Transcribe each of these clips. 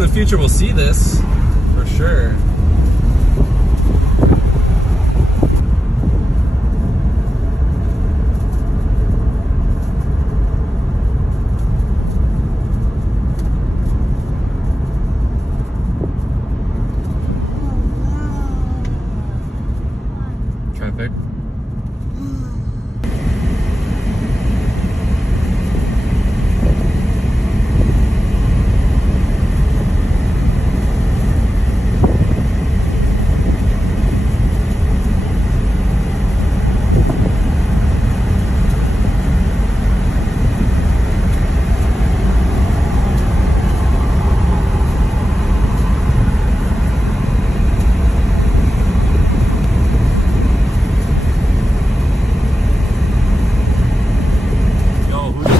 in the future we'll see this, for sure. Traffic.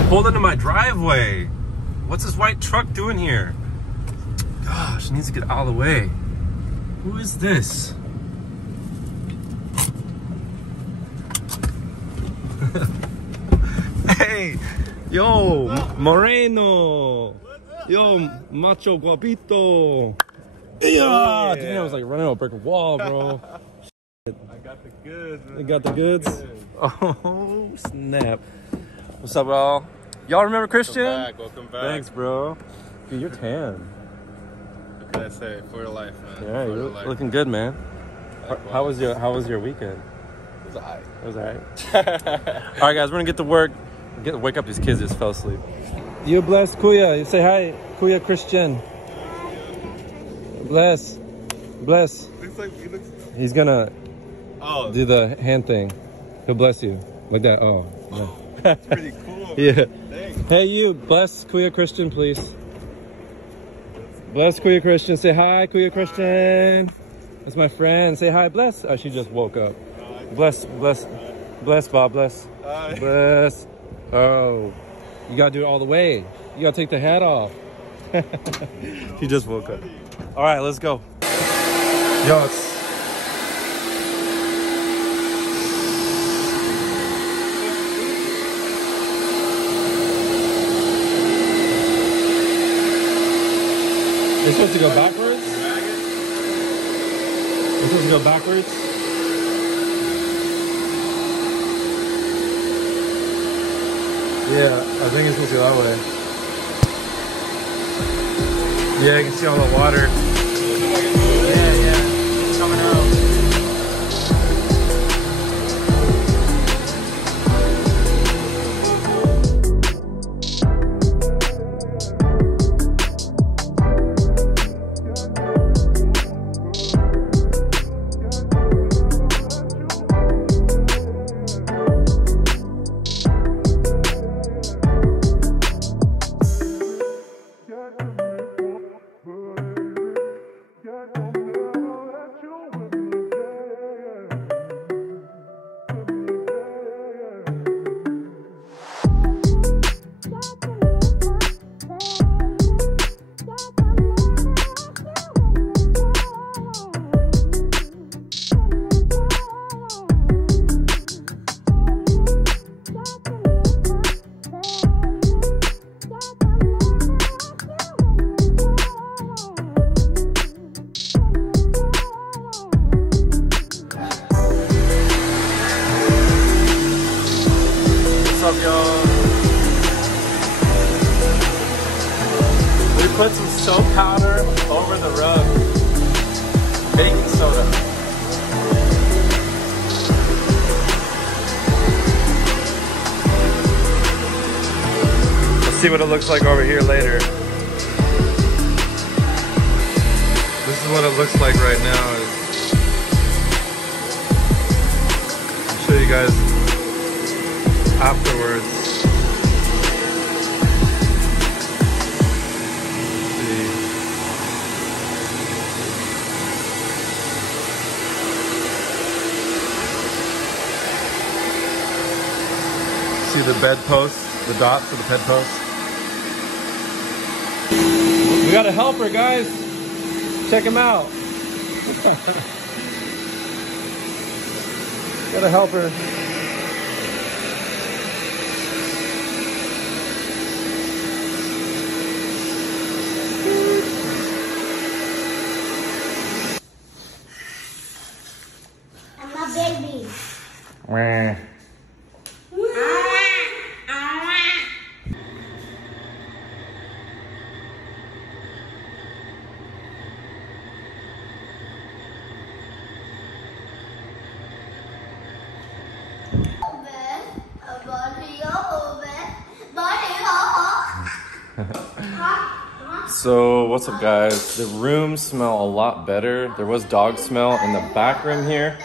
Pulled into my driveway. What's this white truck doing here? Gosh, it needs to get out of the way. Who is this? Hey, yo, Moreno. Yo, macho guapito. Yeah, dude, I was like running over a brick wall, bro. I got the goods, man. You got the goods? Oh, snap. What's up, y'all? Y'all remember Christian? Welcome back. Thanks, bro. Dude, you're tan. What can I say? For life, man. Yeah, for you're life. looking good, man. Likewise. How was your weekend? It was alright. It was alright. All right, guys, we're gonna get to work. Wake up these kids that just fell asleep. You bless Kuya. You say hi, Kuya Christian. Bless. Looks like he looks. He's gonna Oh, do the hand thing. He'll bless you like that. Oh, no. that's pretty cool. Man. Yeah. Thanks. Hey, you bless Kuya Christian, please. Bless Kuya Christian. Say hi, Kuya Christian. That's my friend. Say hi, bless. Oh, she just woke up. Bless, Bob, bless. Bless. Oh, you gotta do it all the way. You gotta take the hat off. He just woke up. All right, let's go. Yo, it's... You're supposed to go backwards? You're supposed to go backwards? Yeah, I think it's supposed to go that way. Yeah, you can see all the water. Yeah, it's coming out. What's up, y'all? We put some soap powder over the rug. Baking soda. Let's see what it looks like over here later. This is what it looks like right now. I'll show you guys afterwards. See the bedposts, the dots of the bedposts. We got a helper, guys. Check him out. Got a helper. Meh. So what's up guys? The rooms smell a lot better. There was dog smell in the back room here.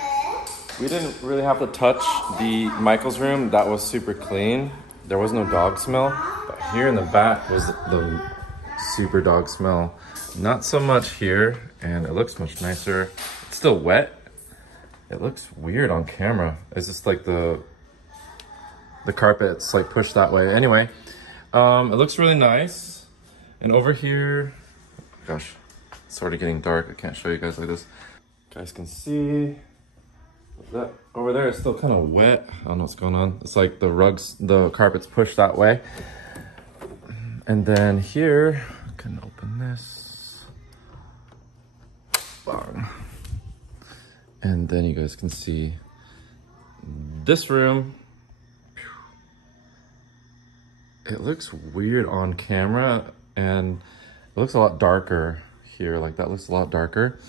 We didn't really have to touch the Michael's room. That was super clean. There was no dog smell. But here in the back was the super dog smell. Not so much here, and it looks much nicer. It's still wet. It looks weird on camera. It's just like the carpet's like pushed that way. Anyway, it looks really nice. And over here, gosh, it's already getting dark. I can't show you guys like this. You guys can see that over there is still kind of wet. I don't know what's going on. It's like the carpet's pushed that way. And then here, I can open this. Bang. And then you guys can see this room. It looks weird on camera. And it looks a lot darker here, like that looks a lot darker.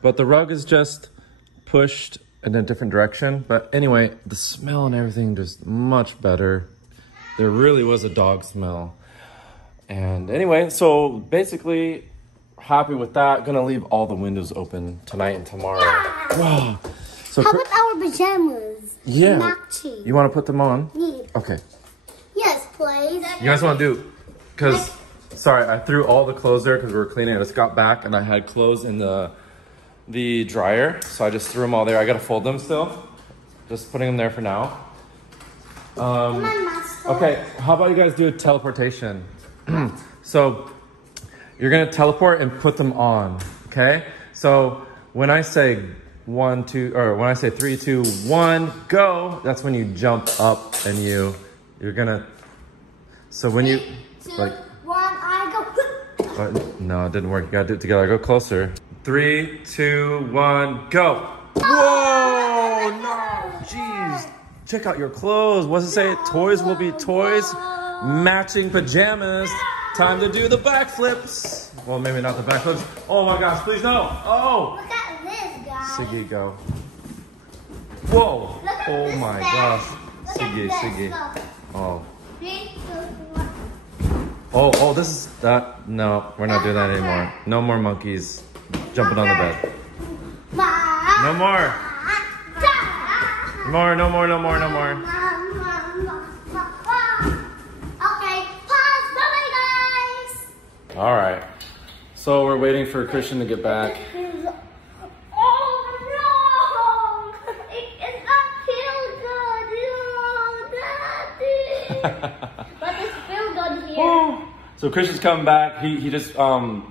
But the rug is just pushed in a different direction. But anyway, the smell and everything just much better. There really was a dog smell. And anyway, so basically happy with that. Gonna leave all the windows open tonight and tomorrow. Wow. So how about our pajamas? Yeah. Matching. You wanna put them on? Yeah. Okay. Yes, please. You guys wanna do, cause sorry, I threw all the clothes there because we were cleaning. I just got back and I had clothes in the dryer. So I just threw them all there. I gotta fold them still. Just putting them there for now. Okay, how about you guys do a teleportation? So you're gonna teleport and put them on, okay? So when I say 1, 2, or when I say 3, 2, 1, go, that's when you jump up and you're gonna, so when you, like, no, it didn't work. You gotta do it together. Go closer. 3, 2, 1, go. Whoa! No! Jeez. Check out your clothes. What's it say? Toys will be toys. Matching pajamas. Time to do the backflips. Well, maybe not the backflips. Oh my gosh, please no. Oh! Look at this, guys. Siggy, go. Whoa! Oh my gosh. Siggy. Oh. Oh, this is that. No, we're not doing that anymore. No more monkeys jumping on the bed. No more. No more. Okay, pause. Bye-bye, guys. All right. So we're waiting for Christian to get back. Oh, no. It does not feel good. No, Daddy. But it feels good here. So Christian's coming back. He just hold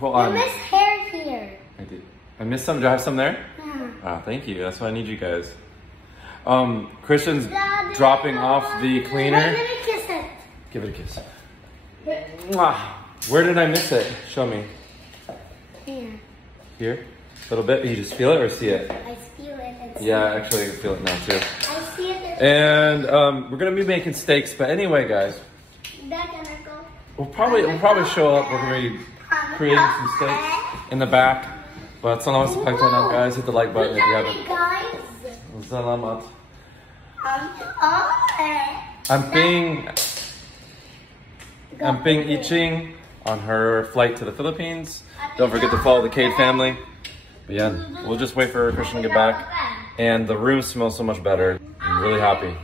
on. I miss hair here. I did. I missed some. Do I have some there? Yeah. Ah, thank you. That's why I need you guys. Christian's dropping off the cleaner. Wait, let me kiss it. Give it a kiss. Mwah. Where did I miss it? Show me. Here. Here? A little bit? You just feel it or see it? I feel it. Yeah, actually I can feel it now too. I see it. And we're gonna be making steaks, but anyway guys, That's gonna go. we'll probably show up. We're gonna be creating some steaks in the back. But salamat sa pagtanan guys. Hit the like button if you haven't. Guys. Salamat. Okay. I'm Ping Iching on her flight to the Philippines. Don't forget to follow the Cade family. But yeah, we'll just wait for Christian to get back. And the room smells so much better. I'm really happy.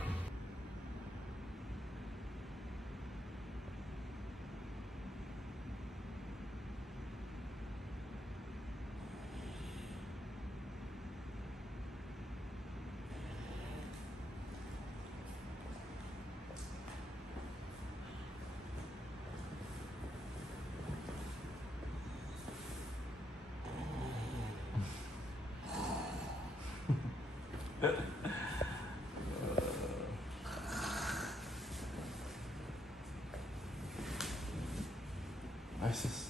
ISIS.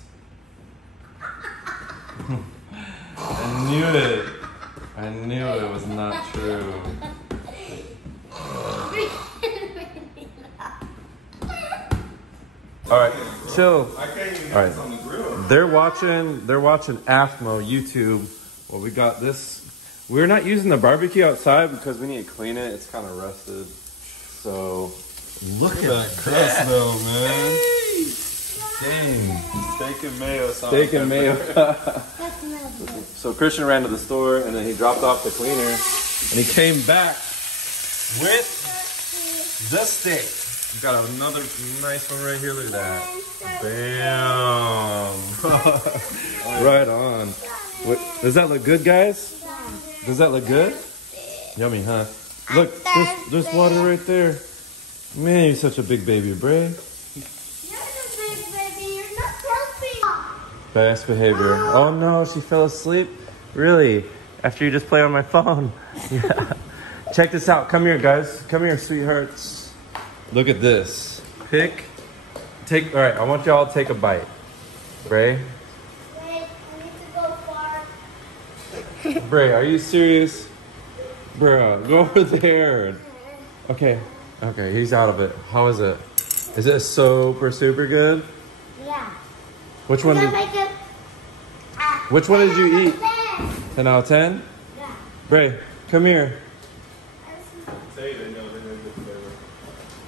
I knew it. I knew it was not true. All right, chill. I can't even All get this on the grill. right, they're watching AFMO YouTube. Well, we got this. We're not using the barbecue outside because we need to clean it. It's kind of rusted. So look at that crust though, man. Dang. Steak and mayo. Steak and mayo. That's not good. So Christian ran to the store and then he dropped off the cleaner and he came back with the steak. We got another nice one right here. Look at that. Bam. Right on. What, does that look good, guys? Does that look good? Yummy, huh? Look, there's water right there. Man, you're such a big baby, Bray. You're the big baby. You're not helping. Best behavior. Oh no, she fell asleep? Really? After you just play on my phone? Yeah. Check this out. Come here, guys. Come here, sweethearts. Look at this. All right, I want y'all to take a bite. Bray? Wait, I need to go far. Bray, are you serious? Bro, go over there. Okay, he's out of it. How is it? Is it super good? Yeah. Which one did you eat? 10 out of 10? Yeah. Bray, come here. Say they know they make this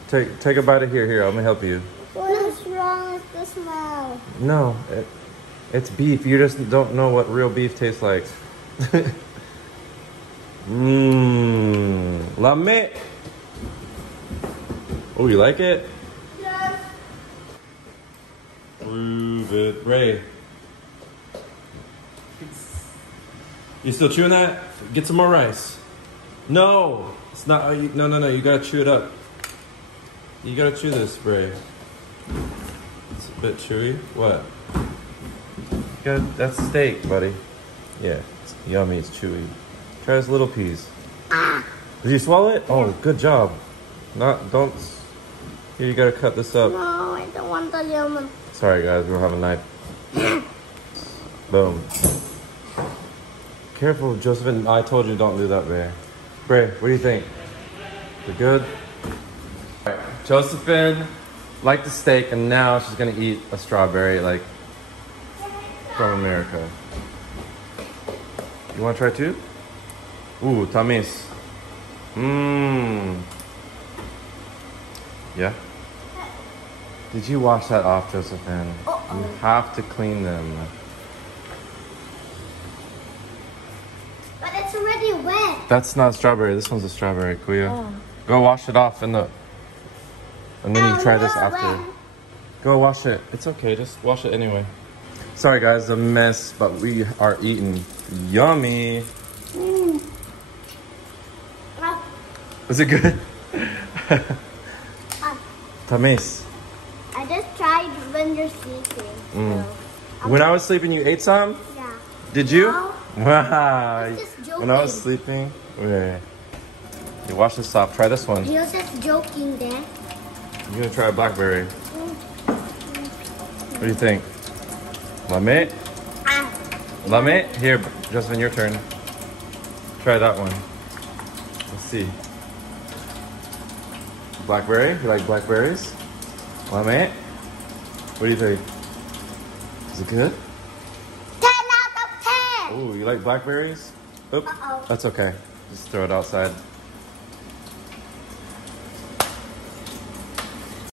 flavor. Take a bite of here. Here, I'm gonna help you. What's wrong with the smell? No, it's beef. You just don't know what real beef tastes like. Lame. Oh, you like it? Yes. Prove it, Ray. You still chewing that? Get some more rice. No, it's not. No. You gotta chew it up. You gotta chew this, Ray. It's a bit chewy. What? That's steak, buddy. Yeah, it's yummy. It's chewy. Try this little piece. Did you swallow it? Oh, good job. Don't. Here, you gotta cut this up. No, I don't want the lemon. Sorry, guys. We don't have a knife. Boom. Careful, Josephine. I told you don't do that, Bray. Bray, what do you think? We're good? All right. Josephine liked the steak, and now she's gonna eat a strawberry, like from America. You wanna try too? Ooh, tamis. Yeah? Did you wash that off, Josephine? You have to clean them. But it's already wet. That's not strawberry. This one's a strawberry, Kuya. Oh. Go wash it off and then you try this no, after. when? Go wash it. It's okay. Just wash it anyway. Sorry, guys, a mess, but we are eating yummy. Is it good? Tamis. I just tried when you're sleeping. So. When I was sleeping, you ate some? Yeah. Did you? No. Wow. I was just When I was joking. sleeping? Okay. You wash this off. Try this one. He was just joking there. You're gonna try a blackberry. What do you think? Lame? Lame? Here, Justin, your turn. Try that one. Let's see. Blackberry? You like blackberries? Lame? What do you think? Is it good? 10 out of 10. Oh, you like blackberries? Oop. Uh-oh. That's okay. Just throw it outside.